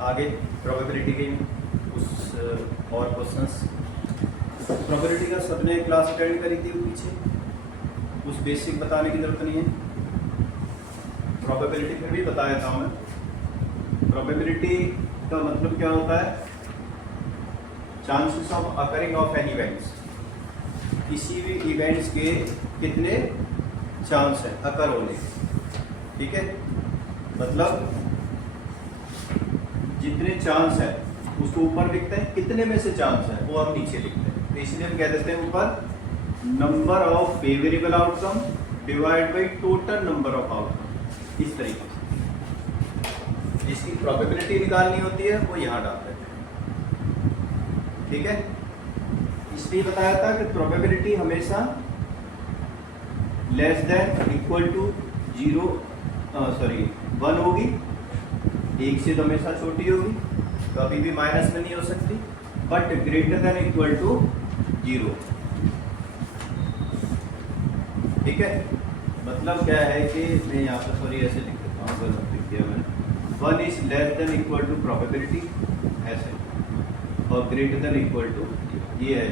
आगे प्रोबेबिलिटी के उस और क्वेश्चंस। प्रोबेबिलिटी का सबने क्लास अटेंड करी थी पीछे, कुछ बेसिक बताने की जरूरत नहीं है। प्रोबेबिलिटी फिर भी बता देता हूँ मैं। प्रोबेबिलिटी का मतलब क्या होता है? Chances of occurring of any events, किसी भी इवेंट्स के कितने चांस है अकर होने के, ठीक है। मतलब जितने चांस है उसको ऊपर लिखते हैं, कितने में से चांस है वो हम नीचे लिखते हैं। तो इसलिए हम कह देते हैं ऊपर number of favourable outcome divide by total number of outcome. इस तरीके से जिसकी प्रोबेबिलिटी निकालनी होती है वो यहाँ डाल देते हैं, ठीक है। इसलिए बताया था कि प्रोबेबिलिटी हमेशा लेस देन इक्वल टू 1 होगी, 1 से तो हमेशा छोटी होगी, कभी भी माइनस में नहीं हो सकती, but greater than equal to 0, ठीक है। मतलब क्या है कि मैं यहाँ पर सॉरी ऐसे लिख देता हूँ, गलत लिख दिया मैंने। 1 is less than equal to probability ऐसे, और ग्रेटर देन इक्वल टू ये है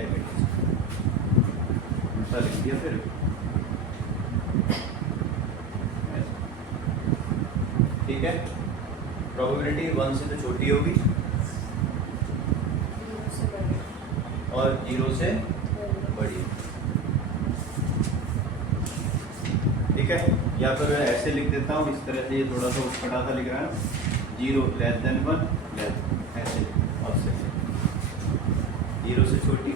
ऐसा लिख दिया फिर ऐसे, ठीक है। प्रोबेबिलिटी 1 से तो छोटी होगी और 0 से बड़ी, ठीक है। या फिर मैं ऐसे लिख देता हूँ, इस तरह से, ये थोड़ा सा उठपटा सा लिख रहा है, 0 लेस देन 1 ऐसे, और से 0 से छोटी,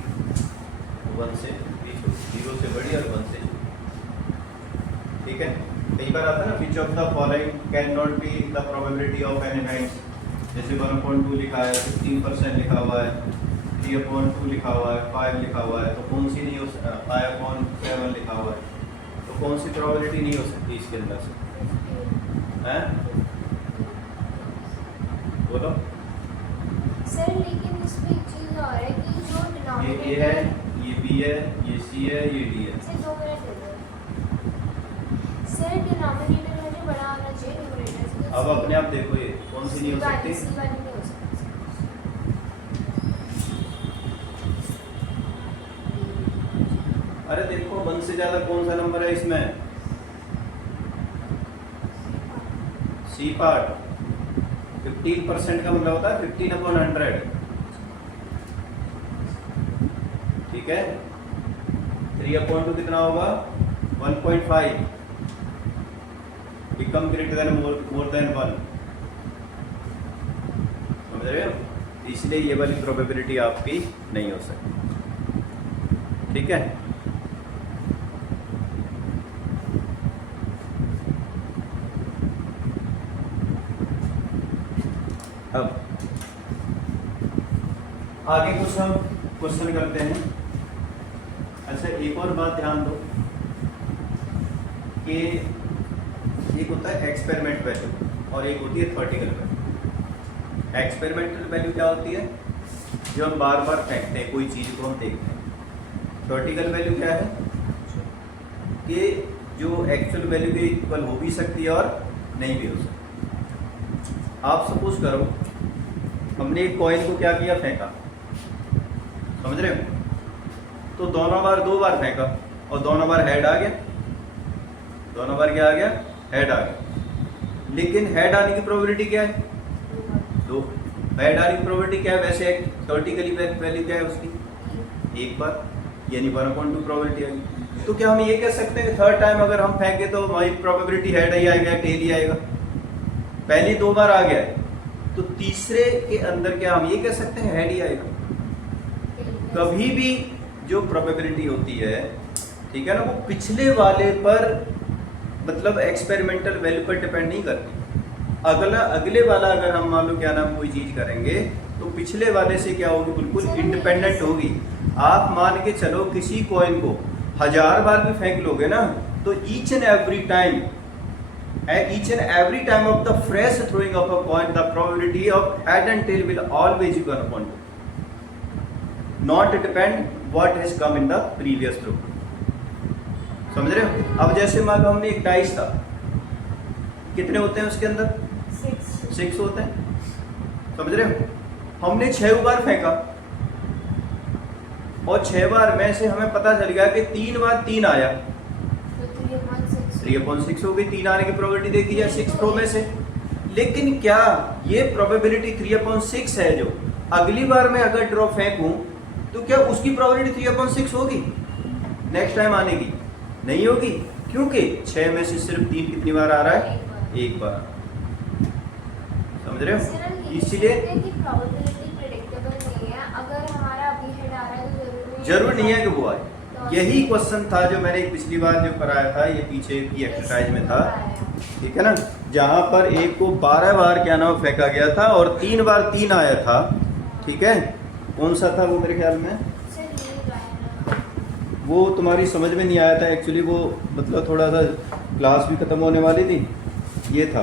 1 से भी छोटी, 0 से बड़ी और 1 से छोटी, ठीक है। कई बार आता है ना, which of the following can not be the probability of an event, जैसे 1/2 लिखा है, 15% लिखा हुआ है, 3/2 लिखा हुआ है, 5 लिखा हुआ है, तो कौन सी नहीं हो सकता? 5/7 लिखा हुआ है, तो कौन सी प्रोबेबिलिटी नहीं हो सकती इसके अंदर से? हैं? बोलो सर। लेकिन इसमें एक चीज और है कि जो ये डिनोमिनेटर है, ये बी है, ये सी है, ये डी है। सर 2 मिनट दे दो सर। डिनोमिनेटर मुझे बड़ा होना चाहिए न्यूमरेटर से। अब अपने आप देखो ये कौन सी नहीं हो सकती? सी वाली नहीं हो सकती। अरे देखो 1 से ज्यादा कौन सा नंबर है इसमें? C part. 15% का मतलब होता है 15/100, ठीक है। 3/2 कितना होगा? 1.5, become greater than more than 1, समझ रहे हो? इसलिए ये वाली प्रोबेबिलिटी आपकी नहीं हो सकती, ठीक है। अब आगे कुछ हम क्वेश्चन करते हैं। अच्छा, एक और बात ध्यान दो कि एक होता है एक्सपेरिमेंट वैल्यू और एक होती है थ्योरेटिकल वैल्यू। एक्सपेरिमेंटल वैल्यू क्या होती है? जो हम बार बार फेंकते हैं, कोई चीज़ को हम देखते हैं। थ्योरेटिकल वैल्यू क्या है? कि जो एक्चुअल वैल्यू के इक्वल हो भी सकती है और नहीं भी हो सकती। आप सपोज करो हमने एक कॉइन को क्या किया? फेंका, समझ रहे हो? तो दोनों बार 2 बार फेंका और दोनों बार हेड आ गया, दोनों बार क्या आ गया? हेड आ गया। लेकिन हेड आने की प्रोबेबिलिटी क्या है? 2। हेड आने की प्रोबेबिलिटी क्या है? वैसे थ्योरेटिकली वैल्यू क्या है उसकी? 1 बार, यानी 1/2 प्रोबेबिलिटी आएगी। तो क्या हम ये कह सकते हैं कि थर्ड टाइम अगर हम फेंके तो हमारी प्रोबेबिलिटी हेड ही आएगा, टेल ही आएगा? पहले 2 बार आ गया है, तो तीसरे के अंदर क्या हम ये कह सकते हैं हेड ही आएगा? कभी भी जो प्रोबेबिलिटी होती है, ठीक है ना, वो पिछले वाले पर, मतलब एक्सपेरिमेंटल वैल्यू पर डिपेंड नहीं करती। अगले वाला अगर हम मान लो क्या नाम कोई चीज करेंगे तो पिछले वाले से क्या होगी? बिल्कुल इंडिपेंडेंट होगी। आप मान के चलो किसी कॉइन को 1000 बार भी फेंक लोगे ना, तो each and every time of the fresh throwing of a coin, the probability of head and tail will always be 1/2, not depend what has come in the previous throw। समझ रहे हो? अब जैसे मान लो हमने एक डाइस था, कितने होते हैं उसके अंदर? 6 होते हैं, समझ रहे हो? हमने 6 बार फेंका और 6 बार में से हमें पता चल गया कि 3 बार 3 आया, तो 3/6 3/6 हो गई। 3 आने की प्रोबेबिलिटी देखी जाए 6 थ्रो में से। लेकिन क्या ये प्रोबेबिलिटी 3/6 है जो अगली बार में अगर ड्रॉ फेंकूं तो क्या उसकी प्रोबेबिलिटी 3/6 होगी नेक्स्ट टाइम आने की? नहीं होगी, क्योंकि 6 में से सिर्फ 3 कितनी बार आ रहा है? एक बार। समझ रहे हो? इसलिए प्रोबेबिलिटी प्रेडिक्टेबल नहीं है। अगर हमारा अभी हेड आ रहा है तो जरूरी नहीं है कि वो आए। यही क्वेश्चन था जो मैंने पिछली बार जो कराया था, ये पीछे की एक्सरसाइज में था, ठीक है ना, जहां पर एक को 12 बार क्या नाम फेंका गया था और 3 बार 3 आया था, ठीक है। कौन सा था वो? मेरे ख्याल में वो तुम्हारी समझ में नहीं आया था एक्चुअली, वो मतलब थोड़ा सा क्लास भी खत्म होने वाली थी। ये था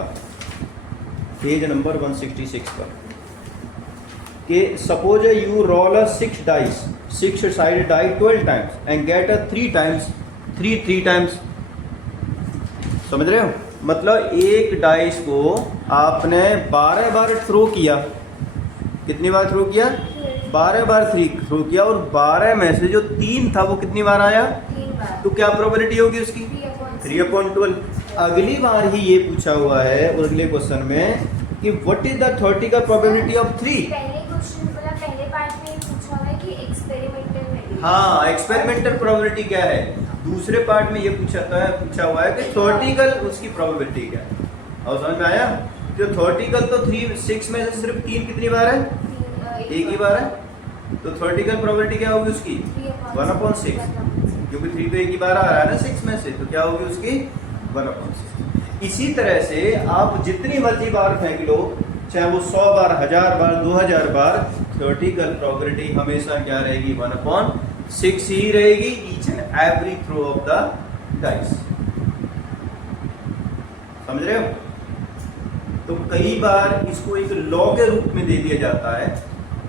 पेज नंबर 166 पर कि suppose you roll a 6 dice, 6 side die 12 times and get a 3 times 3 times. समझ रहे हो? मतलब एक डाइस को आपने 12 बार थ्रो किया। कितनी बार थ्रो किया? 12 बार थ्रो किया और 12 में से जो 3 था वो कितनी बार आया? 3 बार। तो क्या प्रोबेबिलिटी होगी उसकी? 3/12। अगली बार ही ये पूछा हुआ है और अगले क्वेश्चन में कि what is the theoretical probability of 3? पहले क्वेश्चन मतलब पहले पार्ट में पूछा हुआ है कि एक्सपेरिमेंटल वैल्यू। हाँ, एक्सपेरिमेंटल प्रोबेबिलिटी क्या है। दूसरे पार्ट में ये पूछा हुआ है कि थ्योरेटिकल उसकी प्रोबेबिलिटी क्या है। और समझ में आया? जो थ्योरेटिकल तो 6 में से सिर्फ 3 कितनी बार है? एक ही बार है। तो थ्योरेटिकल प्रोबेबिलिटी क्या होगी उसकी? 1/6, क्योंकि 3 तो एक ही बार आ रहा है ना 6 में से, तो क्या होगी उसकी? 1/6। इसी तरह से आप जितनी मर्जी बार फेंक लो, चाहे वो 100 बार, 1000 बार, 2000 बार, थ्योरेटिकल प्रोबेबिलिटी हमेशा क्या रहेगी? 1/6 ही रहेगी each and every throw of the dice. समझ रहे हो? तो कई बार इसको एक लॉ के रूप में दे दिया जाता है।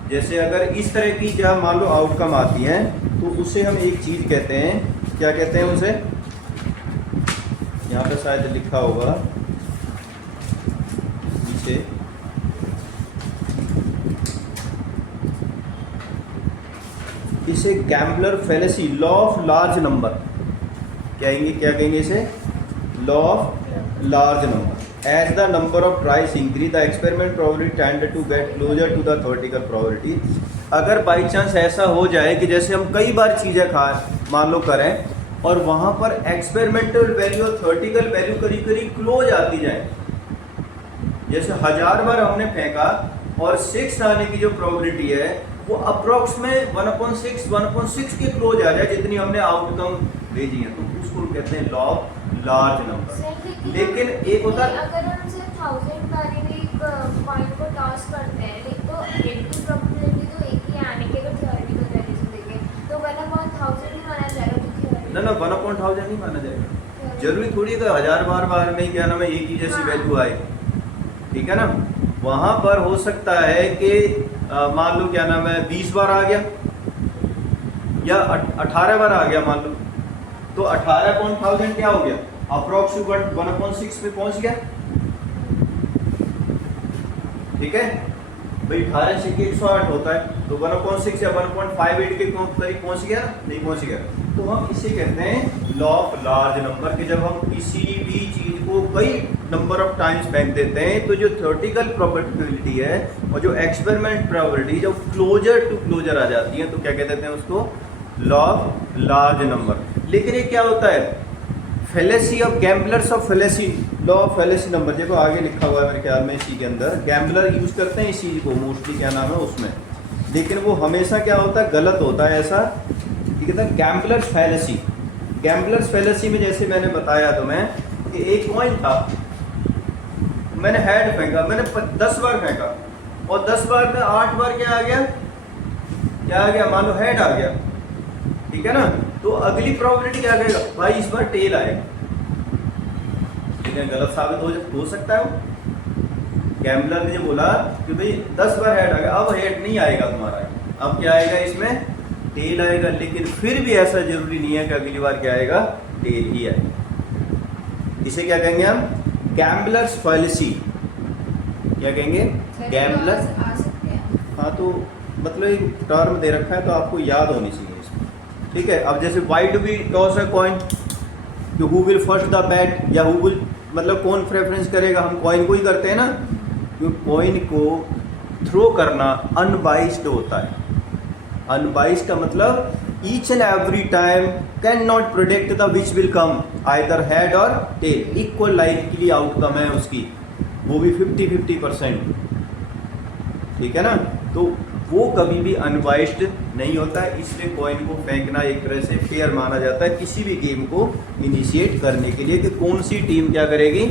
जैसे अगर इस तरह की जब मान लो आउटकम आती है तो उसे हम एक चीज कहते हैं, क्या कहते हैं उसे? यहाँ पे शायद लिखा होगा नीचे, इसे gambler fallacy, law of large number कहेंगे। क्या कहेंगे इसे? Law of large number. As the number of tries increase, the experiment probability tend to get closer to the theoretical probability. अगर बाई चांस ऐसा हो जाए कि जैसे हम कई बार चीज़ें मान लो करें और वहाँ पर एक्सपेरिमेंटल वैल्यू और थ्योरेटिकल वैल्यू करीब करीब क्लोज आती जाए, जैसे 1000 बार हमने फेंका और 6 आने की जो प्रोबेबिलिटी है वो अप्रोक्स में 1/6 के क्लोज आ जाए जितनी हमने आउटकम भेजी है, तो उसको कहते हैं लॉ ऑफ लार्ज नंबर। लेकिन एक होता है अगर हम सिर्फ 1000 बार एक पॉइंट को टॉस करते हैं तो हेड की प्रोबेबिलिटी तो एक ही आने के, अगर थ्योरेटिकल वैल्यू से देखें तो 1/1000 ही माना जाएगा। तो ना 1/1000 नहीं माना जाएगा। जरूरी थोड़ी है 1000 बार में क्या नाम है एक ही जैसी वैल्यू आए, ठीक है ना। वहां पर हो सकता है कि मान लो क्या नाम है 20 बार आ गया या 18 बार आ गया मान लो, तो 18/1000 क्या हो गया? अप्रोक्सीमेट 1/6 पे पहुंच गया, ठीक है भाई। 18 से 108 होता है तो 1/6 या 1.58 के करीब पहुंच गया, नहीं पहुंच गया। तो हम इसे कहते हैं लॉ ऑफ लार्ज नंबर कि जब हम किसी भी चीज को कई नंबर ऑफ टाइम्स फेंक देते हैं तो जो थ्योरेटिकल प्रोबेबिलिटी है और जो एक्सपेरिमेंट प्रोबेबिलिटी जब क्लोजर टू क्लोजर आ जाती है तो क्या कहते हैं उसको? Law of large number. लेकिन ये क्या होता है? Fallacy of gamblers of fallacy, law of fallacy number, देखो आगे लिखा हुआ है मेरे ख्याल में इसी के अंदर। गैम्बलर यूज करते हैं इस चीज को मोस्टली, क्या नाम है उसमें, लेकिन वो हमेशा क्या होता है? गलत होता है ऐसा। कहता है गैम्बलर्स फैलेसी। गैम्बलर्स फैलेसी में जैसे मैंने बताया तुम्हें कि एक कॉइन था, मैंने हेड फेंका, मैंने 10 बार फेंका और 10 बार में 8 बार क्या आ गया? क्या आ गया? मान लो हेड आ गया, ठीक है ना। तो अगली प्रोबेबिलिटी क्या कहेगा? भाई इस बार टेल आएगा, लेकिन गलत साबित हो सकता है वो। गैम्बलर ने बोला कि भाई 10 बार हेड आ गया, अब हेड नहीं आएगा तुम्हारा, अब क्या आएगा? इसमें टेल आएगा। लेकिन फिर भी ऐसा जरूरी नहीं है कि अगली बार क्या आएगा? टेल ही आएगा। इसे क्या कहेंगे हम? Gamblers fallacy. क्या कहेंगे? गैम्बलर हाँ तो मतलब एक टर्म दे रखा है तो आपको याद होनी चाहिए इसमें, ठीक है। अब जैसे why do we toss a coin, who will first the bat, या हु विल, मतलब कौन प्रेफरेंस करेगा, हम कॉइन को ही करते हैं ना। क्योंकि कॉइन को थ्रो करना अनबाइस्ड होता है। अनबाइस्ड का मतलब each and every time can not predict the which will come, either head और टेल, इक्वल लाइकली आउटकम है उसकी, वो भी 50-50%, ठीक है ना। तो वो कभी भी अनबाइस्ड नहीं होता है, इसलिए कॉइन को फेंकना एक तरह से फेयर माना जाता है किसी भी गेम को इनिशिएट करने के लिए, कि कौन सी टीम क्या करेगी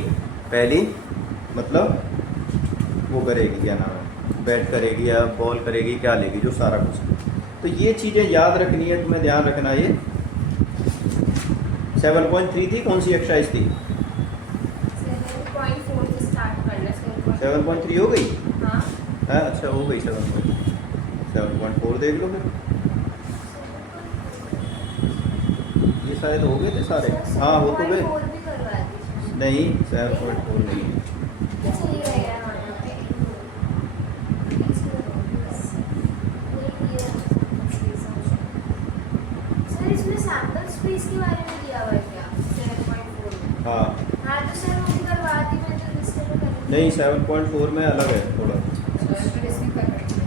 पहली, मतलब वो करेगी, क्या नाम है, बैट करेगी या बॉल करेगी, क्या लेगी, जो सारा कुछ। तो ये चीज़ें याद रखनी है, तुम्हें ध्यान रखना। ये 7.3 थी, कौन सी एक्सरसाइज थी? 7.4 से स्टार्ट करना, 7.3 हो गई? हाँ हाँ अच्छा हो गई 7.4 देख लो फिर। ये शायद हो गए थे सारे, हाँ हो तो गए। 7.4 भी करवा दी। नहीं 7.4 नहीं। चलिए यार, सर इसमें सैंपल स्पेस के बारे में दिया हुआ है क्या 7.4 में? हाँ हाँ तो सर वो भी करवा दी, मैं तो लिस्ट में कर नहीं 7.4 में अलग है थोड़ा। इसमें कर रही है।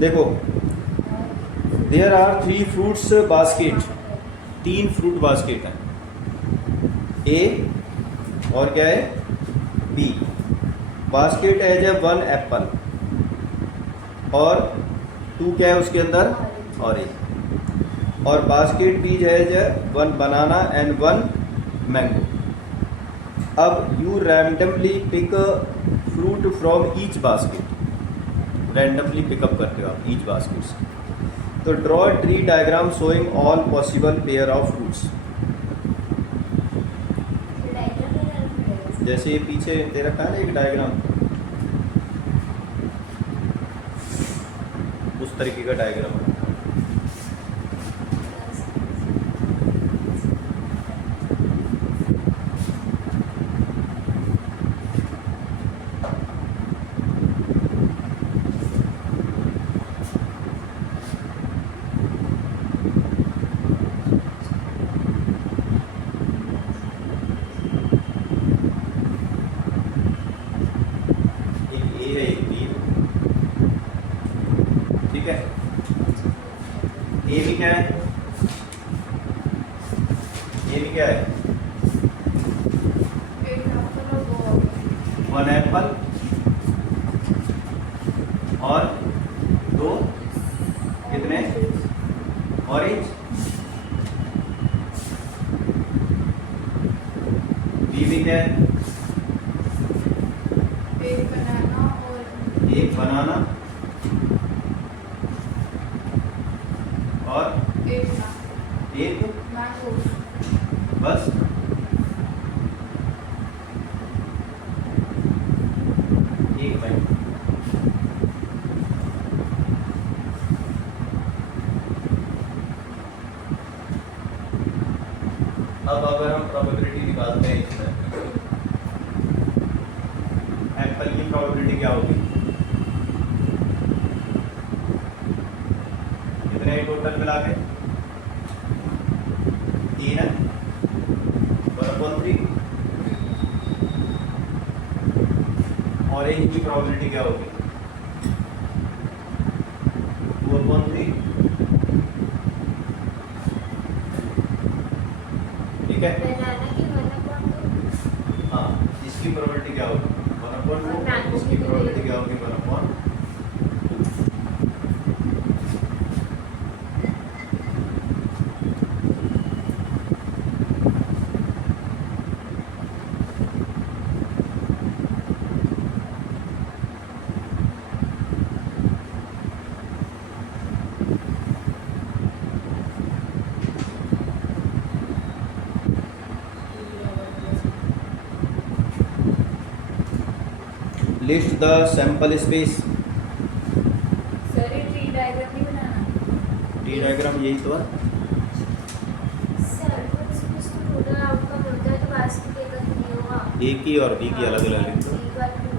देखो there are 3 fruits basket, 3 fruit basket हैं, ए और क्या है B. Basket has a 1 apple और 2 क्या है उसके अंदर ऑरेंज, और basket B has a 1 banana and 1 mango. अब you randomly pick fruit from each basket, randomly pickup करते हो आप ईच बास्केट से। तो draw tree diagram showing all possible pair of fruits. जैसे ये पीछे दे रखा है ना एक डायग्राम, उस तरीके का डायग्राम है। ए भी क्या है, ए भी क्या है, 1 एप्पल और 2 कितने ऑरेंज। बी भी क्या है, एक बनाना और 1 बनाना और एक 1 मैंगो। बस। एक मिनट, अब अगर हम प्रोबेबिलिटी निकालते हैं इसमें, एप्पल की प्रोबेबिलिटी क्या होगी, कितने हैं टोटल मिला के, 3 है, 1/3। ऑरेंज की प्रोबेबिलिटी क्या होगी, 2/3, ठीक है। बनाना की 1/2। हाँ इसकी प्रोबेबिलिटी क्या होगी, 1/2, मैंगो इसकी की प्रोबेबिलिटी क्या होगी, 1/2। List the sample space. Sir ये ट्री डायग्राम नहीं बनाना। टी डायग्राम यही तो है। सैंपल स्पेस तो टोटल आउटकम होता है, तो बास्केट एकत्र नहीं होगा। ए की और बी की अलग अलग लिख दो। B का 2।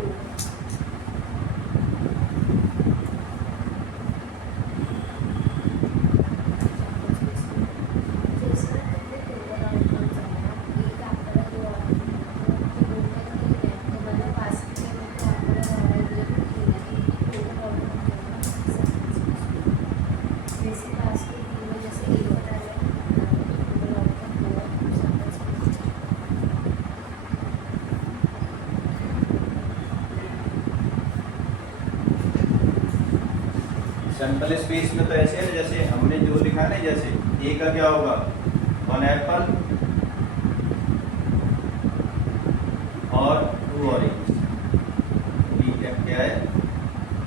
जैसे ना कितने टोटल आउटकम्स हैं ना, एक आपका 2 तो 2 में तो नहीं है, तो मतलब बास्केट में तो आपका आ रहा है, ये भी नहीं है, टोटल आउटकम जैसे बास्केट में जैसे एक बता रहे हैं total outcome 2 sample space. Sample space में तो ऐसे है ना, जैसे हमने जो लिखा है ना, जैसे ए का क्या होगा 1 एप्पल और 2 ऑरेंज। बी क्या है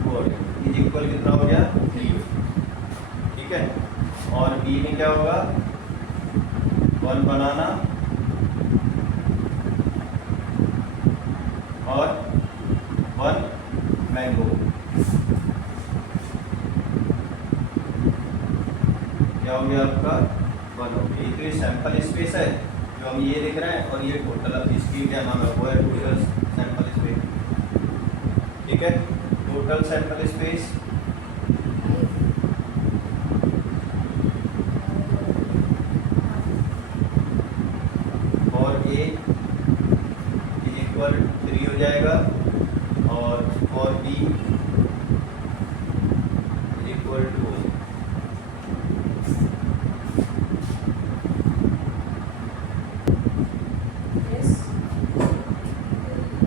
2 ऑरेंज इज इक्वल कितना हो गया 3। ठीक है। और बी में क्या होगा 1 बनाना और 1 मैंगो। क्या हो गया आपका 1 हो गया। ये तो सैंपल स्पेस है जो हम ये लिख रहे हैं, और ये टोटल इसकी क्या नाम है वो है टोटल सैंपल स्पेस। ठीक है। टोटल सैंपल स्पेस और ए इज इक्वल 3 हो जाएगा, और बी इज इक्वल 2। यस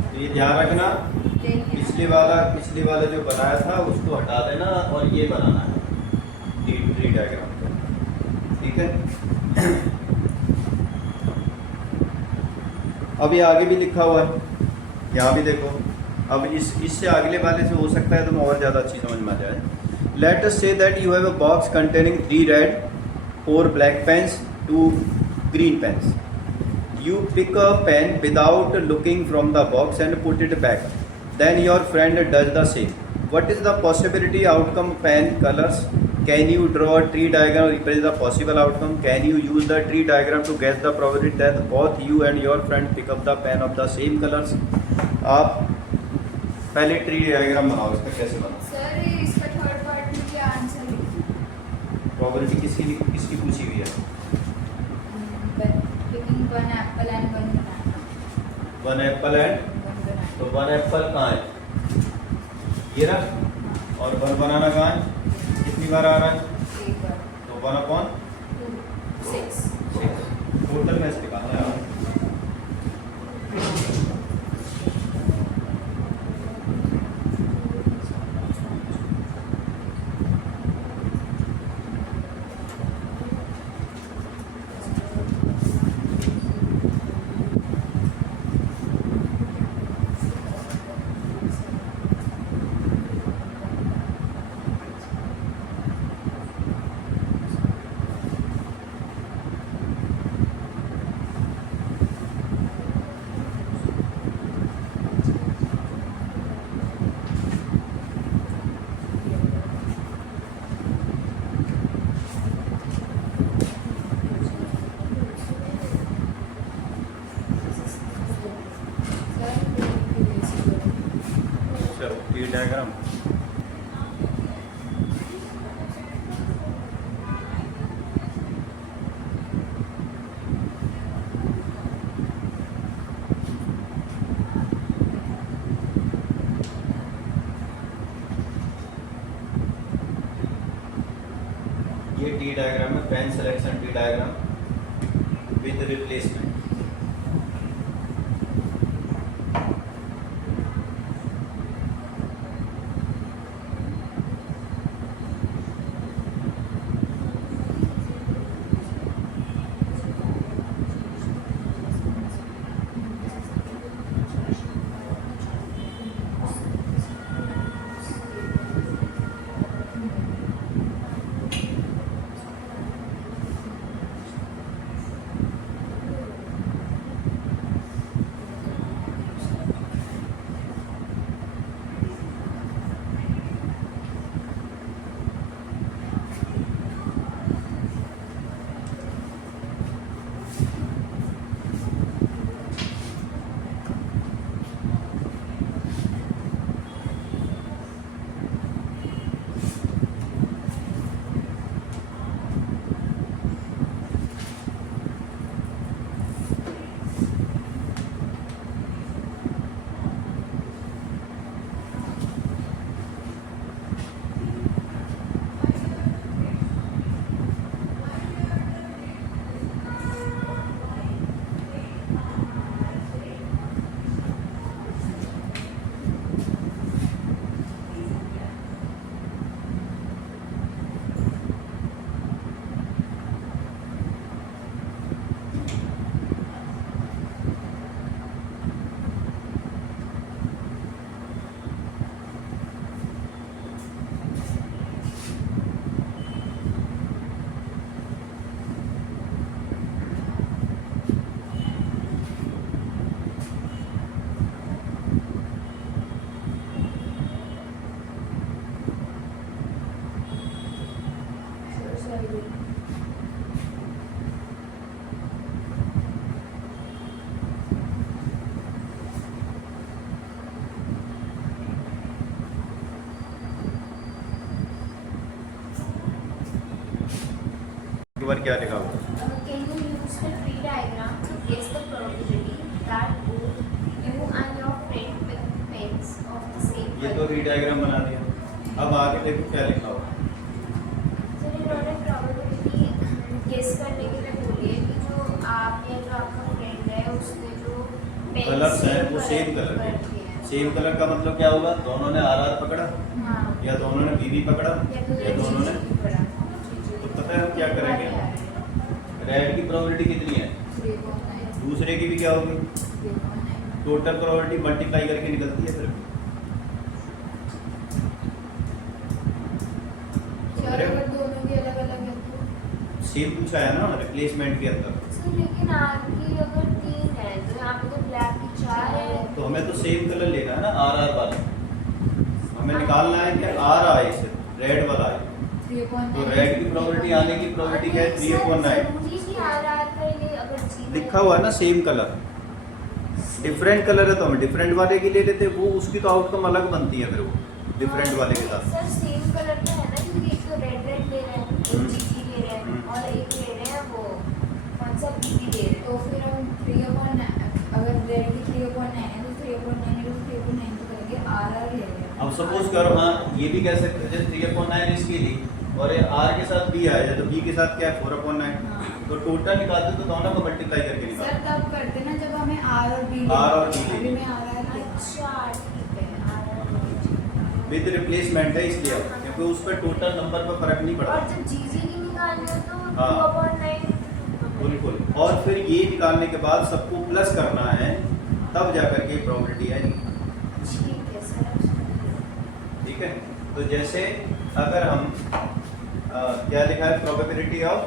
तो ये ध्यान रखना, पिछले वाला जो बनाया था उसको हटा देना और ये बनाना है ट्री डायग्राम का। ठीक है। अब ये आगे भी लिखा हुआ है, यहाँ भी देखो। अब इससे अगले वाले से हो सकता है तो और ज़्यादा अच्छी समझ में आ जाए। Let us say that you have a box containing 3 red 4 black pens 2 green pens. You pick a pen without looking from the box and put it back. Then your friend does the same. What is the possibility outcome pen colors? Can you draw a tree diagram represent the possible outcome? Can you use the tree diagram to guess the probability that both you and your friend pick up the pen of the same colors? आप पहले tree diagram बनाओ। इसका कैसे बनाओ? Sir ये इसका third part में क्या आंसर है? प्रोबेबिलिटी किसकी पूछी हुई है? Picking 1 apple and 1 banana. 1 Apple and, 1 banana. तो 1 एप्पल कहाँ है? ये रहा। और 1 बनाना कहाँ है? कितनी बार आ रहा है? एक बार तो 1 अपॉन 2 6. 6 टोटल में इसके कहा है। चलो ट्री डायग्राम। ये टी डायग्राम है, pen selection T diagram with replacement. बार क्या लिखा हुआ है? Can you use the tree diagram to guess the probability that both you and your friend pick pens of the same ये तो color? रीडायग्राम बना दिया। अब आगे देखो क्या लिखा हुआ है। सर इन्होंने probability guess करने के लिए बोली है कि जो आप या जो आपका friend है उसने जो pen कलर्स है same वो color सेम कलर कर के। दिया है। सेम कलर का मतलब क्या होगा? दोनों ने आर आर पकड़ा हाँ। या दोनों ने बीबी पकड़ा या तो या दोनों ने। जी पड़ा। तो पता है हम क्या करेंगे? रेड की प्रोबेबिलिटी कितनी है? 3.9 दूसरे की भी क्या होगी? 3.9 टोटल प्रोबेबिलिटी मल्टीप्लाई करके निकलती है फिर। सर अगर दोनों की अलग अलग है तो सेम पूछा है ना रिप्लेसमेंट के अंदर। सर लेकिन आपकी अगर 3 है तो यहाँ पे तो ब्लैक की 4 है। तो हमें तो सेम कलर लेना है ना आर आर वाला। हमें निकालना है कि आर आए सिर्फ रेड वाला आए। 3.9 तो रेड की प्रोबेबिलिटी आने की प्रोबेबिलिटी क्या है? 3/9। जरूरी कि आर का ये अगर जी लिखा हुआ है ना सेम कलर। डिफरेंट कलर है तो हम डिफरेंट वाले की ले लेते, वो उसकी तो आउटकम अलग बनती है फिर वो डिफरेंट वाले के साथ। सर सेम कलर का है ना क्योंकि एक तो रेड रेड ले रहे हैं एक जीजी ले रहे हैं और एक ले रहे हैं वो कौन सा बीबी ले रहे हैं। तो फिर हम 3.9 अगर रेड की 3.9 है तो 3.9 है तो 3.9 तो करेंगे आर ले लेंगे। अब सपोज करो हाँ ये भी कह सकते हैं जैसे 3/9 इसकी थी और ये आर के साथ बी आया तो बी के साथ क्या है 4/9। तो टोटल निकालते तो दोनों को मल्टीप्लाई करके सर निकालते। तब करते ना जब हमें आर और बी R और B अभी मैं आर अच्छा ठीक है आर विद रिप्लेसमेंट है इसलिए क्योंकि उस पर टोटल नंबर पर फर्क नहीं और पड़ता। जब जीजी की निकालनी हो तो हाँ। 2/9 बिल्कुल। और फिर ये निकालने के बाद सबको प्लस करना है तब जाकर के प्रोबेबिलिटी आएगी। ठीक है सर। ठीक है। तो जैसे अगर हम क्या लिखा है प्रोबेबिलिटी ऑफ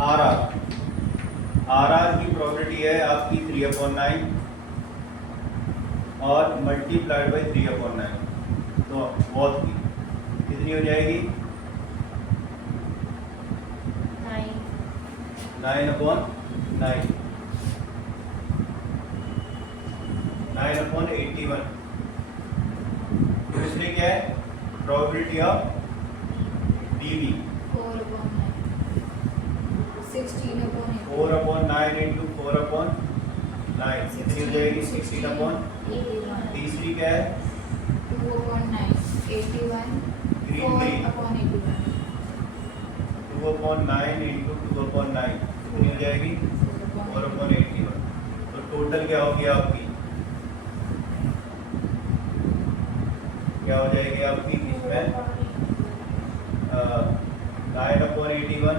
आर आर की प्रोबेबिलिटी है आपकी 3/9 और मल्टीप्लाइड बाई 3/9 तो बहुत की कितनी हो जाएगी? 9/9 9/81। दूसरी क्या है? प्रोबेबिलिटी ऑफ बीबी 4/9 इंटू 4/9 कितनी हो जाएगी? 16/। तीसरी क्या है? 2/9 इंटू 2/9 कितनी हो जाएगी? 4/81। तो टोटल क्या होगी आपकी? क्या हो जाएगी आपकी इसमें 9/81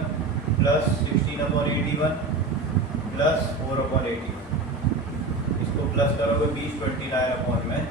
प्लस 16/81 प्लस 4/81। इसको प्लस करोगे 20/29 में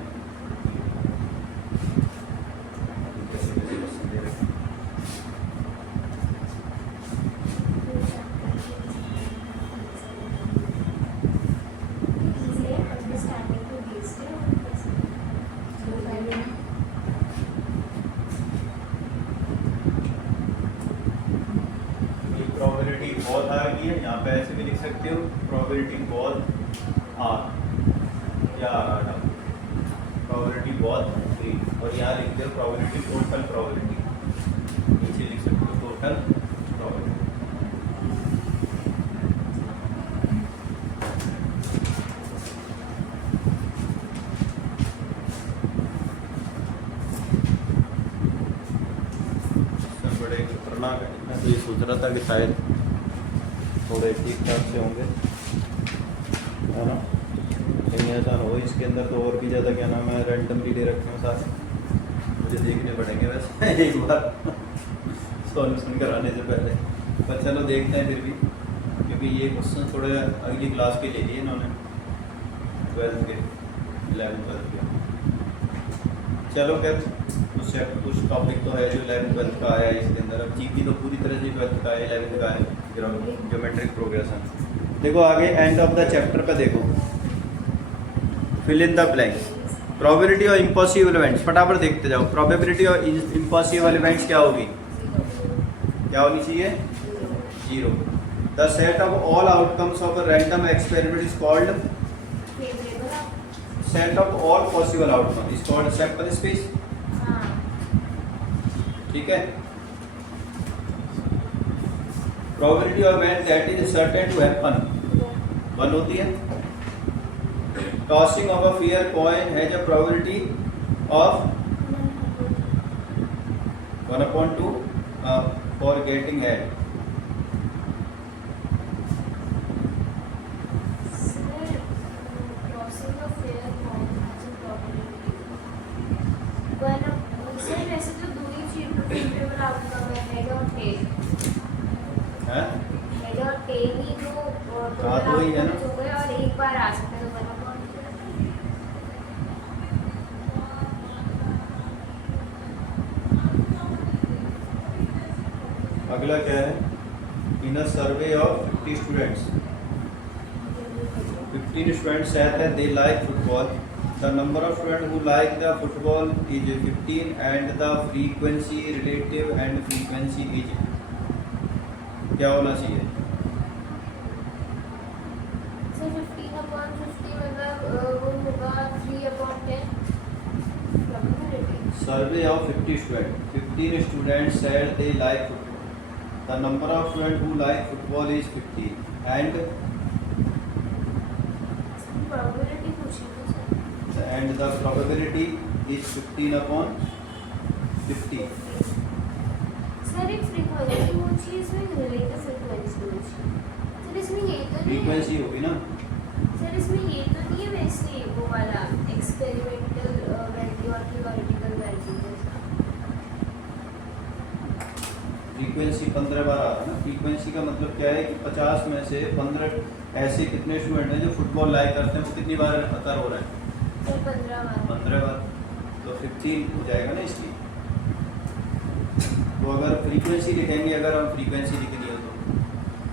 प्रोबेबिलिटी बहुत आ गई है। यहाँ पे ऐसे भी लिख सकते हो प्रोबेबिलिटी बहुत आर या आर आर प्रोबेबिलिटी बहुत 3 और यहाँ लिखते हो प्रोबेबिलिटी टोटल प्रोबेबिलिटी नीचे लिख सकते हो टोटल प्रोबेबिलिटी। बड़े खतरनाक है। मैं तो ये सोच रहा था कि शायद थोड़े ठीक ठाक से होंगे है ना, लेकिन ऐसा ना हो। इसके अंदर तो और भी ज़्यादा क्या नाम है रैंडमली ले रखे हैं सारे, मुझे देखने पड़ेंगे वैसे एक बार सॉल्यूशन कराने से पहले। पर चलो देखते हैं फिर भी, क्योंकि ये क्वेश्चन थोड़े अगली क्लास के ले लिए इन्होंने 12th के 11th 12th के। चलो खैर कुछ टॉपिक तो है जो 11th 12th का आया है इसके अंदर। अब जीपी तो पूरी तरह से 12th का है 11th का है ज्योमेट्रिक प्रोग्रेशन। देखो आगे एंड ऑफ द चैप्टर पे देखो fill in the blanks probability और इम्पॉसिबल इवेंट्स। फटाफट देखते जाओ। प्रोबेबिलिटी और इम्पॉसिबल इवेंट्स क्या होगी? क्या होनी चाहिए? 0। The set of all outcomes of a random experiment is called set of all possible outcome is called sample space. ठीक है। Probability of event that is certain to happen 1 होती है। Tossing of a fair coin has a probability of 1/2 for getting head. वैसे तो दो ही चीज printable outcome है, हेड और टेल। हैं? हेड और टेल ही तो हाँ, दो ही है ना। हो गए और एक बार आ सकते हैं तो बना कौन। अगला क्या है? In a survey of 50 students 15 students said that they like football. The number of students who like the football is 15 and the frequency relative and frequency is क्या होना चाहिए? So 15/50 मतलब वो होगा 3/10 probability. Survey of 50 students. 15 students said they like football. The number of students who like football is 15 and Probability पूछी थी sir. the probability is 15/50. Sir एक frequency पूछी, इसमें रिलेटिव फ्रीक्वेंसी पूछी। सर इसमें ये तो नहीं है। फ्रीक्वेंसी होगी ना? सर इसमें ये तो नहीं है वैसे वो वाला एक्सपेरिमेंटल वैल्यू और थ्योरेटिकल वैल्यू जैसा। फ्रीक्वेंसी 15 बार आ रहा है ना। फ्रीक्वेंसी का मतलब क्या है कि 50 में से 15 ऐसे कितने स्टूडेंट हैं जो फुटबॉल लाइक करते हैं, वो कितनी बार अतर हो रहा है? सर 15 बार। 15 बार, तो 15 हो जाएगा ना इसलिए। तो अगर फ्रीक्वेंसी लिखेंगे, अगर हम फ्रीक्वेंसी लिखनी हो तो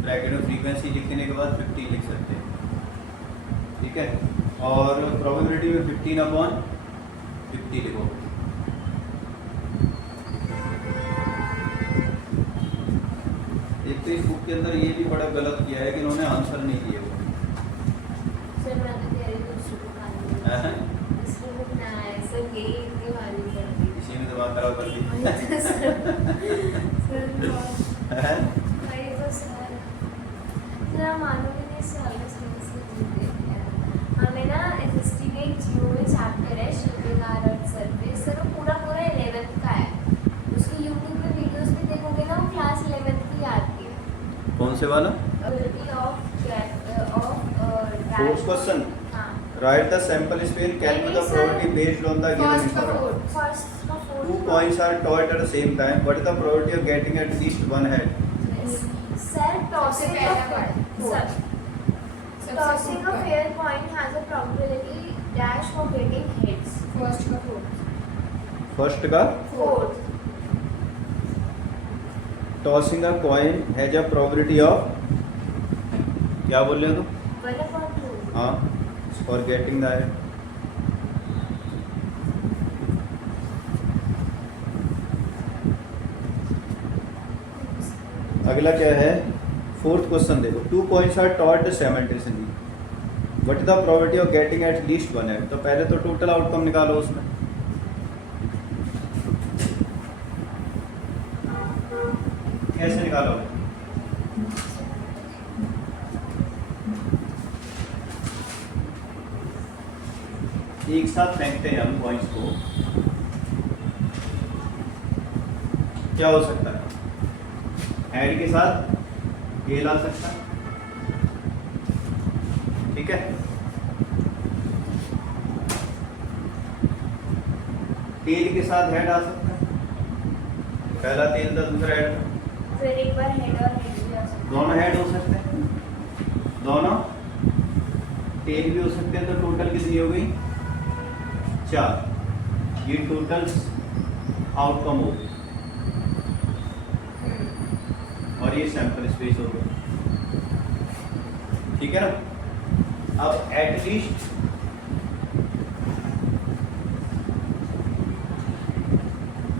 ब्रैकेट में फ्रीक्वेंसी लिखने के बाद 15 लिख सकते हैं, ठीक है। और प्रोबेबिलिटी में 15/50 लिखो। एक तो इस बुक के अंदर ये भी बड़ा गलत किया है कि इन्होंने आंसर नहीं दिए वो। सर मैं तो कह रही हूँ दूसरी बुक आनी है। हैं? दूसरी बुक ना है सर, यही इतनी भारी पड़ती है। इसी में दिमाग खराब कर दी। सर बहुत हैं? भाई तो सर जरा मानोगे नहीं, साल में सीरियसली जीते हैं। हमें ना एसएसटी में एक जियो में चैप्टर है shipping our earth service. Sir वो पूरा 11th का है। उसकी यूट्यूब पे वीडियोस भी देखोगे ना, वो क्लास 11th की आती है। कौन से वाला? Ability of Fourth question. हाँ। Write the sample space. Calculate the probability based on the given First का information. fourth. First का fourth Two का- coins are tossed at the same time. What is the probability of getting at least one head? Sir, tossing सबसे पहला of part, fourth. tossing a fair coin has a probability dash for getting heads. First का fourth. First का Fourth. tossing a coin has a probability of क्या बोल रहे हो तुम? 1/2. हाँ, for getting the head. अगला क्या है? फोर्थ क्वेश्चन देखो। Two coins are tossed simultaneously, what is the probability of getting at least one head? तो पहले तो टोटल आउटकम निकालो उसमें। कैसे निकालोगे? एक साथ फेंकते हैं हम कॉइन्स को, क्या हो सकता है? हेड के साथ टेल आ सकता है, ठीक है। टेल के साथ हेड आ सकता है, पहला टेल था, दूसरा हेड था। फिर एक बार हेड और हेड भी आ सकता है। दोनों हेड हो सकते हैं, दोनों टेल भी हो सकते हैं। तो टोटल कितनी हो गई? 4। ये टोटल आउटकम हो गई और ये सैंपल स्पेस हो गया, ठीक है ना। अब एटलीस्ट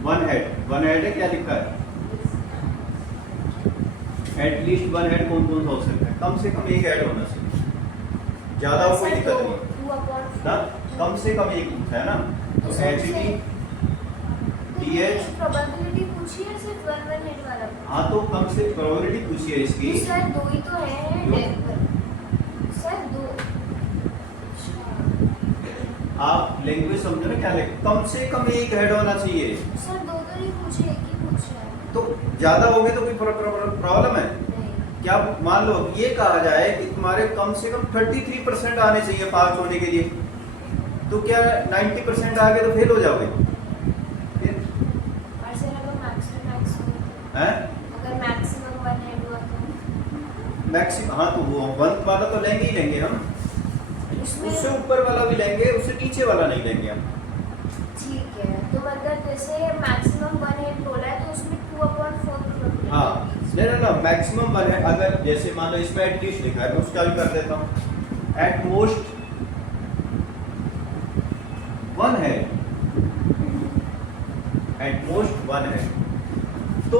वन हेड है, क्या लिखा है? एटलीस्ट वन हेड कौन कौन सा हो सकता है? कम से कम एक हेड होना चाहिए, ज्यादा हो कोई दिक्कत नहीं ना, कम से कम एक है ना। तो एच डी TH प्रोबेबिलिटी पूछी है सिर्फ 1 1 हेड वाला। हाँ तो कम से प्रोबेबिलिटी पूछिए इसकी। तो सर दो ही तो है दो। हेड पर। सर दो। अच्छा। आप लैंग्वेज समझो ना क्या है, कम से कम एक हेड होना चाहिए। सर दो तो नहीं पूछे, एक ही पूछा है। तो ज्यादा हो गए तो कोई प्रॉब्लम है नहीं। क्या? मान लो ये कहा जाए कि तुम्हारे कम से कम 33% आने चाहिए पास होने के लिए, तो क्या 90% आ गए तो फेल हो जाओगे? फिर और सर अगर मैक्स टू मैक्स हो तो? हैं अगर मैक्सिमम 1 हेड हुआ तो? मैक्सिमम, हाँ तो वो 1 वाला तो लेंगे ही लेंगे हम, उसमें उससे ऊपर वाला भी लेंगे, उससे नीचे वाला नहीं लेंगे हम। ठीक है, तो मतलब जैसे मैक्सिमम 1 हेड बोला है तो उसमें 2/4 प्रोबेबिलिटी। हाँ नहीं ना, मैक्सिमम 1 है। अगर जैसे मान लो इसमें एटलीस्ट लिखा है, मैं उसका भी कर देता हूँ। एट मोस्ट 1 है, एट मोस्ट 1 है। तो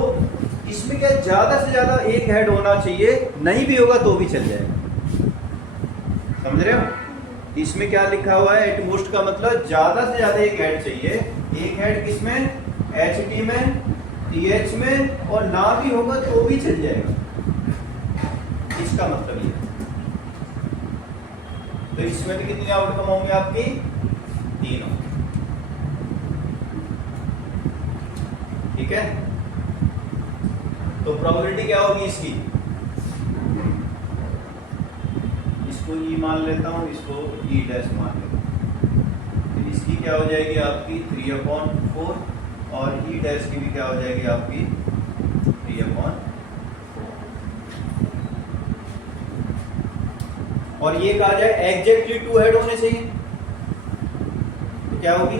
इसमें क्या ज्यादा से ज्यादा एक हेड होना चाहिए, नहीं भी होगा तो भी चल जाएगा। समझ रहे हो? इसमें क्या लिखा हुआ है? एट मोस्ट का मतलब ज्यादा से ज्यादा एक हेड चाहिए। एक हेड किसमें? HT में, TH में, और ना भी होगा तो भी चल जाएगा। इसका मतलब ये। तो इसमें तो कितने आउटकम होंगे आपकी? 3 होंगे। ठीक है, तो प्रोबेबिलिटी क्या होगी इसकी? इसको E मान लेता हूँ, इसको E डैश मान लेता हूँ। तो इसकी क्या हो जाएगी आपकी 3/4, और E डैश की भी क्या हो जाएगी आपकी 3/4। और ये कहा जाए एग्जैक्टली 2 हेड होने चाहिए, तो क्या होगी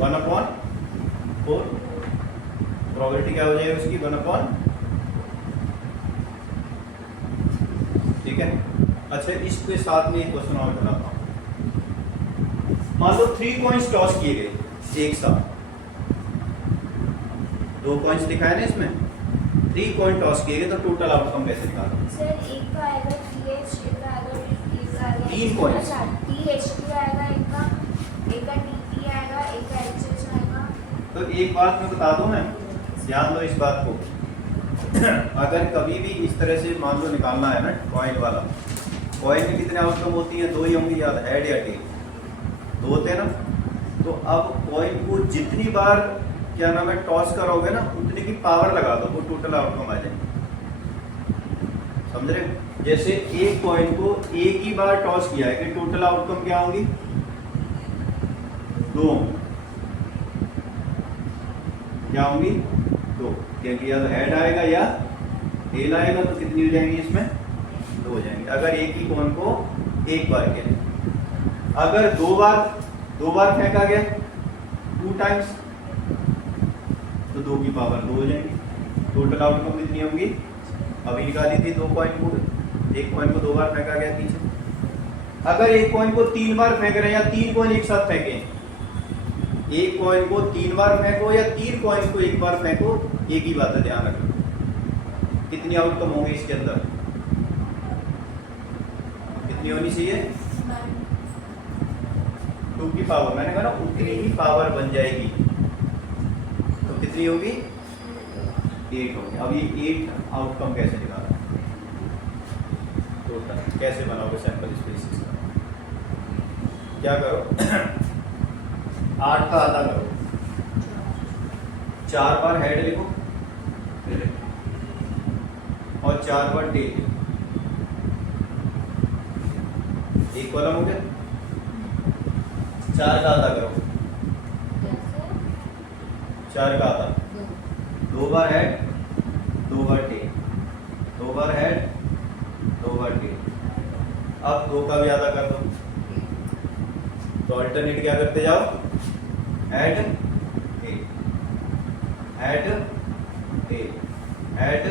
1/4। प्रोबेबिलिटी क्या हो जाएगी उसकी 1/। ठीक है। अच्छा, इसके साथ में एक क्वेश्चन और बनाता हूं। मान लो 3 कॉइन्स टॉस किए गए एक साथ, 2 कॉइन्स दिखाए ना इसमें, 3 कॉइन टॉस किए गए, तो टोटल आउटकम कैसे निकालो? सर एक का आएगा TH, एक का आएगा एक का आएगा 3 कॉइन्स। THT आएगा, एक का TT आएगा, एक का HH आएगा। तो एक बात मैं बता दूं, मैं ध्यान दो इस बात को। अगर कभी भी इस तरह से मान लो निकालना है ना कॉइन वाला, कॉइन में कितने आउटकम होती है? 2 ही होंगी, या हेड या टेल, 2 होते हैं ना। तो अब कॉइन को जितनी बार क्या नाम है टॉस करोगे ना, उतनी की पावर लगा दो, वो टोटल आउटकम आ जाएंगे। समझ रहे? जैसे एक कॉइन को एक ही बार टॉस किया है, कि टोटल आउटकम क्या होंगी? 2 क्या होंगी? 2, क्योंकि या तो हेड आएगा या टेल आएगा, तो कितनी हो जाएंगी इसमें? 2 हो जाएंगे। अगर एक ही कॉइन को एक बार किया, अगर 2 बार फेंका गया 2 टाइम्स, तो 2 की पावर 2 हो जाएंगी। टोटल आउटकम कितनी होंगी? अभी निकाली थी 2 कॉइन को, एक कॉइन को 2 बार फेंका गया पीछे। अगर एक कॉइन को 3 बार फेंक रहे हैं, या 3 कॉइन एक साथ फेंके, एक कॉइन को 3 बार फेंको या 3 कॉइन को एक बार फेंको, एक ही बात है, ध्यान रखना। कितनी आउटकम होंगे इसके अंदर? कितनी होनी चाहिए? 2 की पावर, मैंने कहा ना उतनी ही पावर बन जाएगी। तो कितनी होगी? 8 होगी। अब ये 8 आउटकम कैसे निकाला? टोटल कैसे बनाओगे सैंपल स्पेसिस का? क्या करो 8 का आधा करो, 4 बार हेड लिखो और 4 बार टेल लिखो। एक कॉलम हो गया। 4 का आधा करो, 4 का आधा, 2 बार हेड, 2 बार टेल, 2 बार हेड, 2 बार टेल। अब 2 का भी आधा कर दो, तो अल्टरनेट क्या करते जाओ? Head tail, head tail, head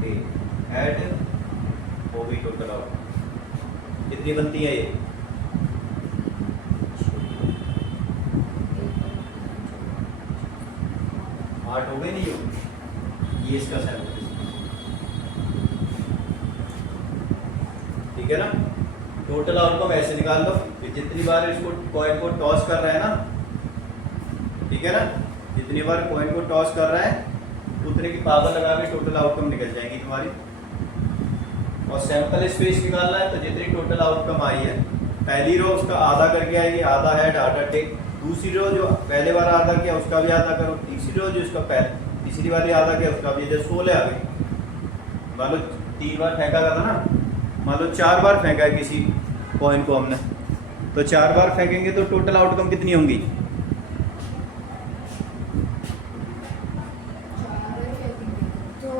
tail, head, वो भी टोटल आउट। कितनी बनती है ये? 8 हो गई नहीं हो? ये इसका सैंपल, ठीक है ना? टोटल आउटकम ऐसे निकाल लो कि जितनी बार इसको कॉइन को टॉस कर रहा है ना, ठीक है ना, जितनी बार कॉइन को टॉस कर रहा है उतने की पावर लगा के टोटल आउटकम निकल जाएगी तुम्हारी। और सैंपल स्पेस निकालना है तो जितनी टोटल आउटकम आई है, पहली रो उसका आधा करके आएगी, आधा हेड आधा टेक। दूसरी रो जो पहले बार आधा किया उसका भी आधा करो, तीसरी रो जो उसका तीसरी वाली आधा किया उसका भी, जैसे 16 आ गई। मान लो 3 बार फेंका था ना, मान लो 4 बार फेंका है किसी कॉइन को हमने, तो 4 बार फेंकेंगे तो टोटल आउटकम कितनी होंगी? तो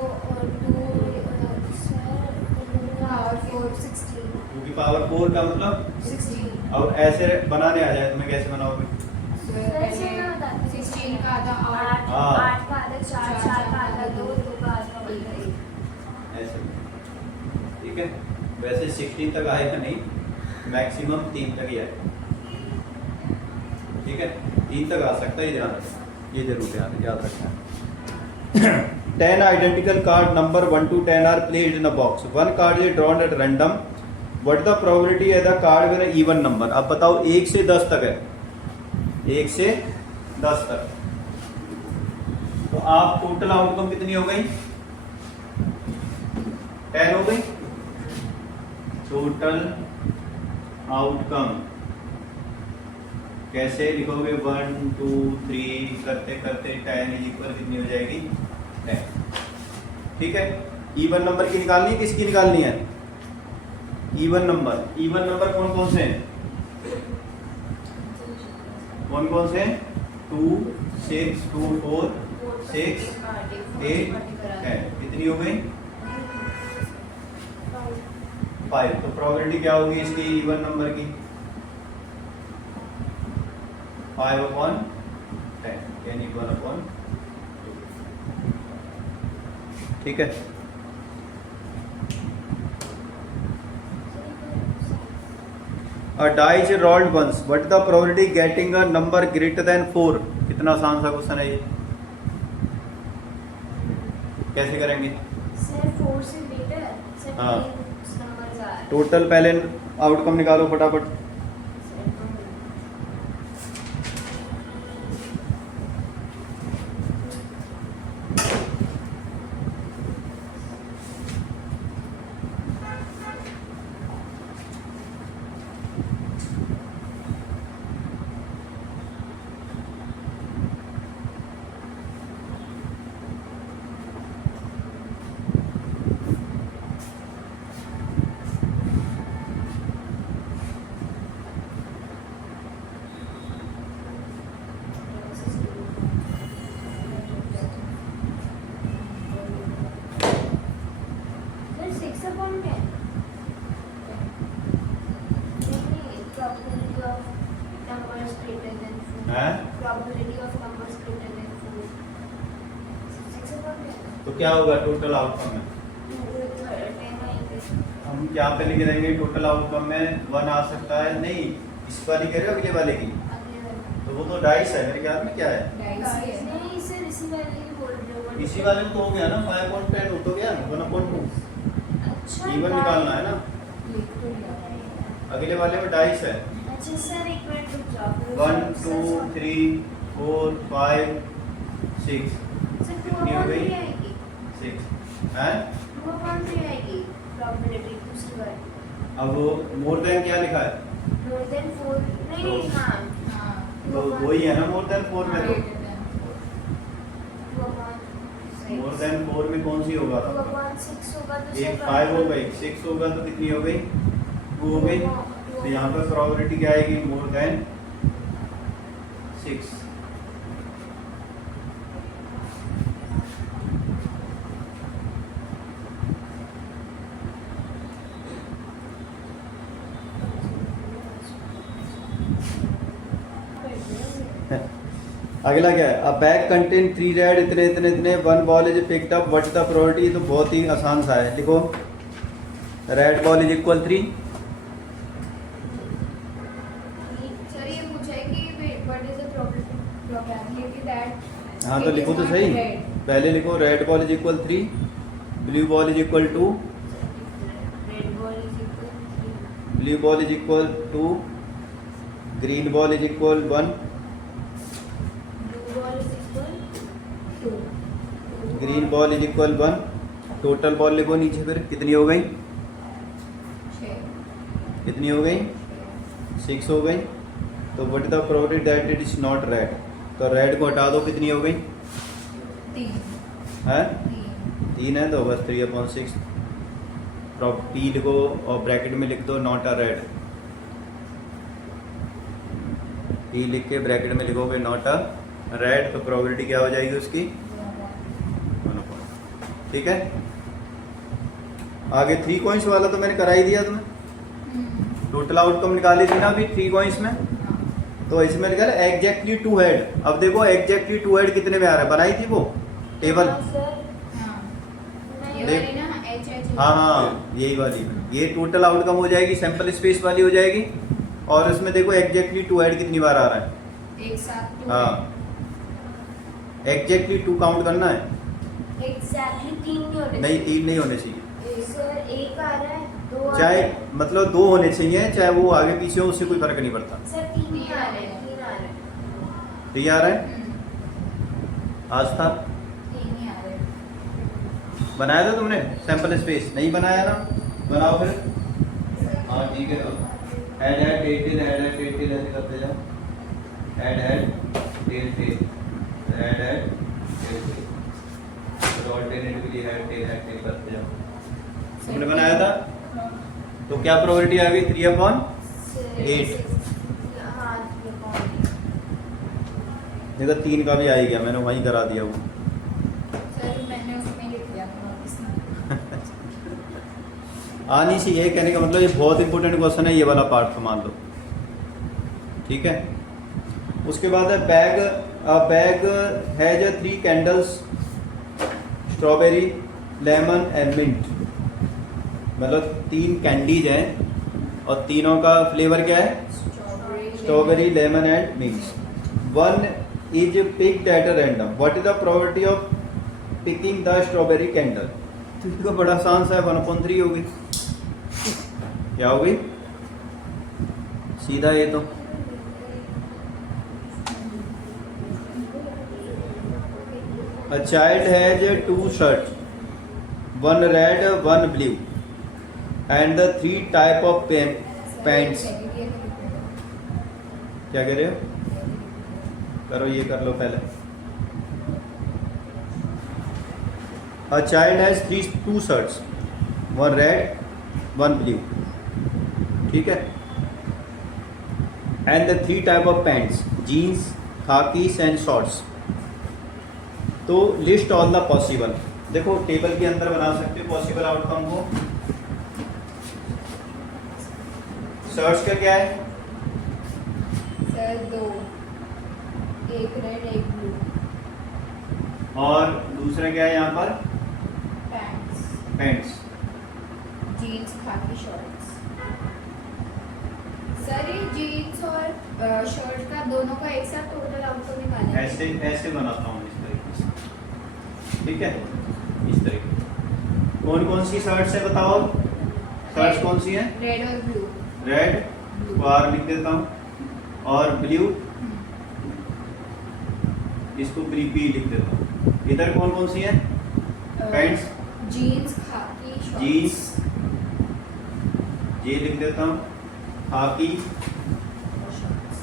टू की पावर 4 का मतलब, अब ऐसे बनाने आ जाए तुम्हें कैसे बनाओगे? 16 का आधा 8, हाँ। 8 का आधा 4, 4 का आधा 2, 2 का आधा 1। ऐसे, ठीक है। वैसे 16 तक आएगा नहीं, मैक्सिमम 3 तक ही आएगा, ठीक है। 3 तक आ सकता है, ध्यान रखना, ये जरूर याद रखना। 10 identical card number 1 to 10 are placed in a box. One card is drawn at random. What the probability है the card with an even number? अब बताओ 1 से 10 तक है, 1 से 10 तक, तो आप टोटल आउटकम कितनी हो गई? 10 हो गई। टोटल आउटकम कैसे लिखोगे? 1 2 3 करते करते 10 इज इक्वल कितनी हो जाएगी? 10, ठीक है। इवन नंबर की निकालनी है, किसकी निकालनी है? Even number. इवन नंबर कौन कौन से हैं? कौन कौन से? 2 6 2 4 6 8 10, कितनी हो गई? 5। तो प्रोबेबिलिटी क्या होगी इसकी इवन नंबर की? 5/10, यानी 1/2, ठीक है। A dice rolled once, what the probability getting a number greater than 4? कितना आसान सा क्वेश्चन है ये, कैसे करेंगे? सर 4 से ग्रेटर, सर हाँ। नंबर्स आ रहे टोटल पहले आउटकम निकालो फटाफट। Sir 6/10, probability of numbers greater than 4, हैं? probability of numbers greater than 4, 6/10, तो क्या होगा टोटल आउटकम में? 10 आएंगे। हम क्या पे लिख देंगे? टोटल आउटकम में 1 आ सकता है, नहीं इस वाली कह रहे हो अगले वाले की? अगले वाले तो वो तो डाइस है, मेरे ख्याल में क्या है? नहीं सर, इसी वाले ही बोल रहे हो। इसी वाले में तो हो गया ना, 5/10 हो तो गया ना, 1/2। अच्छा इवन निकालना है ना, अगले वाले में डाइस है। अच्छा सर, एक मिनट रुक जाओ। 1 2 3 4 5 6, सर कितनी हो गई? 2/3 आएगी, 6 हैं। 2/3 आएगी प्रोबेबिलिटी दूसरी वाली। अब वो मोर देन क्या लिखा है? मोर देन 4 नहीं, तो- हाँ तो वही है ना मोर देन 4 में, तो 2/6 मोर देन 4 में कौन सी होगा? 2/6 होगा तो एक 5 हो गई, 6 होगा तो कितनी हो गई? 2 हो गई। तो यहाँ पर प्रोबेबिलिटी क्या आएगी? More than 6। अगला क्या है? अ बैग कंटेन 3 रेड इतने इतने इतने, 1 ball is picked up, what is the probability? तो बहुत ही आसान सा है, लिखो red ball is equal 3। Sir ये पूछा है कि what is the probability that, हाँ तो लिखो तो सही, पहले लिखो red ball is equal 3, blue ball is equal 2, red ball is equal blue ball is equal 2, green ball is equal 1, blue ball is equal 2, green ball is equal 1। Total ball लिखो नीचे, फिर कितनी हो गई? 6 कितनी हो गई? 6 हो गई। तो what is the probability that it is not red? तो रेड को हटा दो, कितनी हो गई? 3 है 3 है, तो बस 3/6 P लिखो और ब्रैकेट में लिख दो नॉट अ रेड। P लिख के ब्रैकेट में लिखोगे नॉट अ रेड, तो प्रोबेबिलिटी क्या हो जाएगी उसकी? 1/। ठीक है। आगे 3 कॉइंस वाला तो मैंने करा ही दिया तुम्हें। टोटल आउटकम निकाली थी ना अभी 3 कॉइंस में। तो इसमें लिखा है एग्जैक्टली 2 हेड। अब देखो एग्जैक्टली 2 हेड कितने में आ रहा है, बनाई थी वो टेबल। सर ये देख। वाली ना H हाँ यही वाली, ये टोटल आउटकम हो जाएगी, सैंपल स्पेस वाली हो जाएगी। और इसमें देखो एग्जैक्टली 2 हेड कितनी बार आ रहा है। एक साथ 2 हाँ एग्जैक्टली 2 काउंट करना है। एग्जैक्टली 3 नहीं होने नहीं 3 नहीं होने चाहिए, सर 1 आ रहा है, 2 आ चाहे रहा है। मतलब 2 होने चाहिए, चाहे वो आगे पीछे हो, उससे कोई फर्क नहीं पड़ता। सर 3 ही आ रहे हैं, 3 आ रहे हैं। तो ये आ रहा है। आज था 3 ही आ रहे। बनाया था तुमने सैंपल स्पेस? नहीं बनाया ना, बनाओ फिर। हाँ ठीक है। ऐड है टेल ऐड है टेल ऐसे करते जाओ। ऐड है टेल ऐड है टेल तो ऑल्टरनेटिवली ऐड टेल करते जाओ। तुमने बनाया था तो क्या प्रोबेबिलिटी आ गई? 3/8। हाँ, ये कौन? देखो 3 का भी आ ही गया, मैंने वहीं करा दिया वो। सर मैंने उसमें लिख दिया था वापस ना। आनी चाहिए, कहने का मतलब ये बहुत इंपॉर्टेंट क्वेश्चन है, ये वाला पार्ट तो मान लो। ठीक है। उसके बाद है bag. Bag has 3 candles, strawberry, lemon and mint. मतलब 3 कैंडीज हैं और तीनों का फ्लेवर क्या है? Strawberry, lemon and mint. 1 is picked at a random. What is the probability of picking the strawberry candle? तो इसका बड़ा आसान सा है, 1/3 होगी। क्या होगी? सीधा ये तो A child has 2 shirts, 1 red, 1 blue, and the 3 type of pants. क्या कह रहे हो? करो ये कर लो पहले। A child has 2 shirts, 1 red, 1 blue. ठीक है। And the 3 type of pants, jeans, khakis and shorts. तो लिस्ट ऑल द पॉसिबल। देखो टेबल के अंदर बना सकते हो पॉसिबल आउटकम को। शर्ट्स का क्या है? सर 2, एक रेड एक ब्लू। और दूसरा क्या है यहाँ पर? Pants, pants. जीन्स, खाकी, शॉर्ट्स। सर ये जीन्स और शर्ट का दोनों का एक साथ टोटल आउटकम निकालेंगे। ऐसे ऐसे बनाता हूँ इस तरीके से। ठीक है, इस तरीके। कौन कौन सी शर्ट्स है बताओ? शर्ट्स कौन सी है? रेड और ब्लू। रेड को आर लिख देता हूँ, और ब्लू इसको पी लिख देता हूँ। इधर कौन कौन सी है? पैंट्स, जीन्स, खाकी, शॉर्ट्स। जीन्स ये लिख देता हूँ, खाकी और शॉर्ट्स।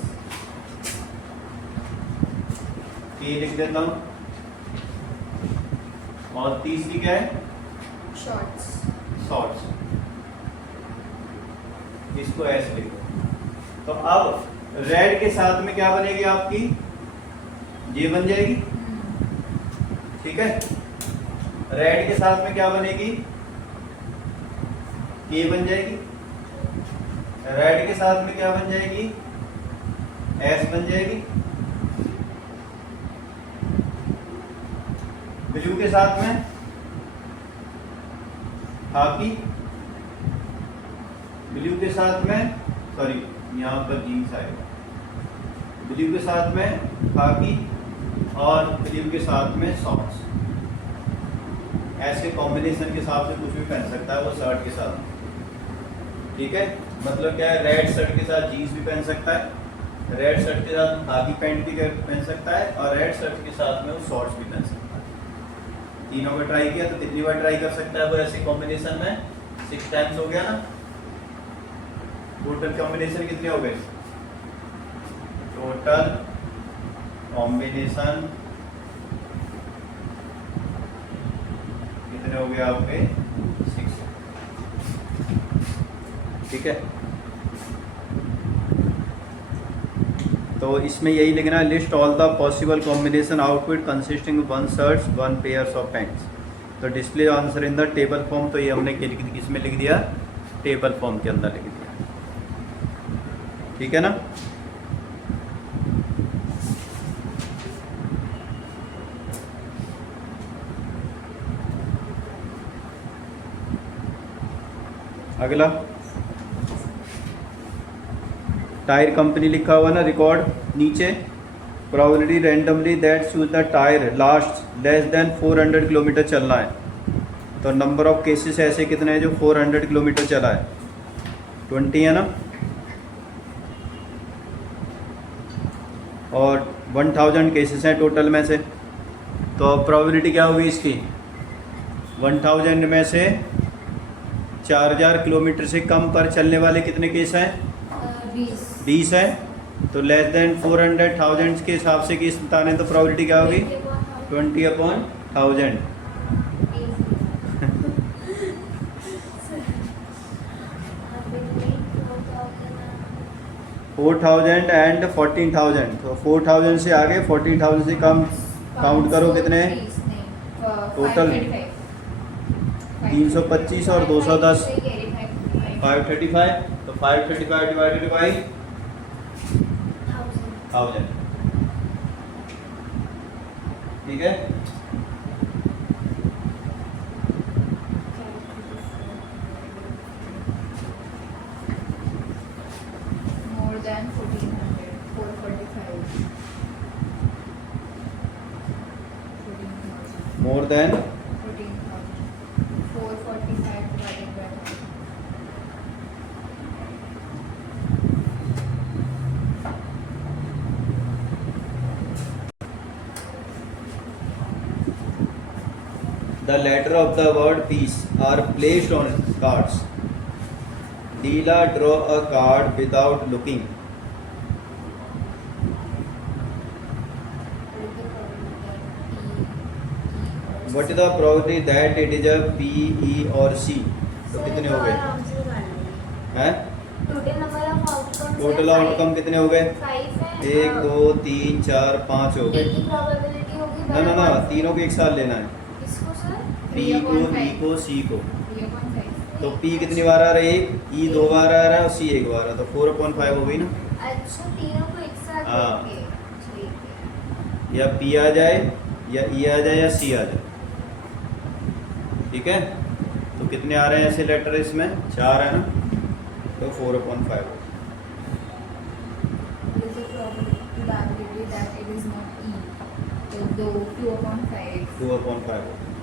ये लिख देता हूँ, और तीसरी क्या है? शॉर्ट्स। शॉर्ट्स। इसको ऐसे लिखो। तो अब रेड के साथ में क्या बनेगी आपकी? ये बन जाएगी। ठीक है। रेड के साथ में क्या बनेगी? ये बन जाएगी। रेड के साथ में क्या बन जाएगी? एस बन जाएगी। ब्लू के साथ में खाकी, ब्लू के साथ में सॉरी यहाँ पर जीन्स आएगा, ब्लू के साथ में खाकी और ब्लू के साथ में शॉर्ट्स। ऐसे कॉम्बिनेशन के हिसाब से कुछ भी पहन सकता है वो शर्ट के साथ। ठीक है। मतलब क्या है, रेड शर्ट के साथ जीन्स भी पहन सकता है, रेड शर्ट के साथ खाकी पैंट भी पहन सकता है, और रेड शर्ट के साथ में वो शॉर्ट्स भी पहन सकता है। तीनों का ट्राई किया तो कितनी बार ट्राई कर सकता है वो ऐसे कॉम्बिनेशन में? 6 टाइम्स हो गया ना। टोटल कॉम्बिनेशन कितने हो गए? टोटल कॉम्बिनेशन कितने हो गए आपके? 6। ठीक है, तो इसमें यही लिखना है, list all the possible combination outfit consisting 1 shirts 1 pairs of pants. तो display answer in the table form, तो ये हमने किस में लिख दिया? टेबल फॉर्म के अंदर लिख दिया। ठीक है ना। अगला टायर कंपनी लिखा हुआ ना, रिकॉर्ड नीचे, probability randomly that choose the tyre last less than 400 kilometre चलना है। तो नंबर ऑफ केसेस ऐसे कितने हैं जो 400 किलोमीटर चला है? 20 है ना। और 1000 केसेस हैं टोटल में से, तो प्रोबेबिलिटी क्या होगी इसकी? 1000 में से 4000 किलोमीटर से कम पर चलने वाले कितने केस हैं? 20 है। तो लेस देन 400,000 के हिसाब से केस बताने, तो प्रोबेबिलिटी क्या होगी? 20/1000। 4000 एंड 14,000, तो 4000 से आगे 14,000 से कम काउंट करो कितने हैं? टोटल 325 और 210 535, तो 535 डिवाइडेड बाई 1000। ठीक है, More than 1400, 445. 14,000. More than 14,000. 445 divided by 1000. the letter of the word peace are placed on cards. Leela draw a card without looking. What is the probability that it is a P, E or C? तो कितने हो गए हैं? Total number of outcomes, total outcome कितने हो गए? 5 है। 1 2 3 4 5 हो ए गए। की प्रोबेबिलिटी होगी ना ना ना, तीनों को एक साथ लेना है, किसको सर? P को, E को, C को। 3/5. तो P कितनी बार आ रहा है? 1, E 2 बार आ रहा है और C 1 बार आ रहा है, तो 4/5 हो गई ना। अच्छा, तीनों को एक साथ हाँ। लेके, ठीक है। या P आ जाए या E आ जाए या C आ जाए। ठीक है, तो कितने आ रहे हैं ऐसे लेटर इसमें? 4 है ना, तो 4/5। What is the probability that it is not E? So 2/5. 2/5 हो गया।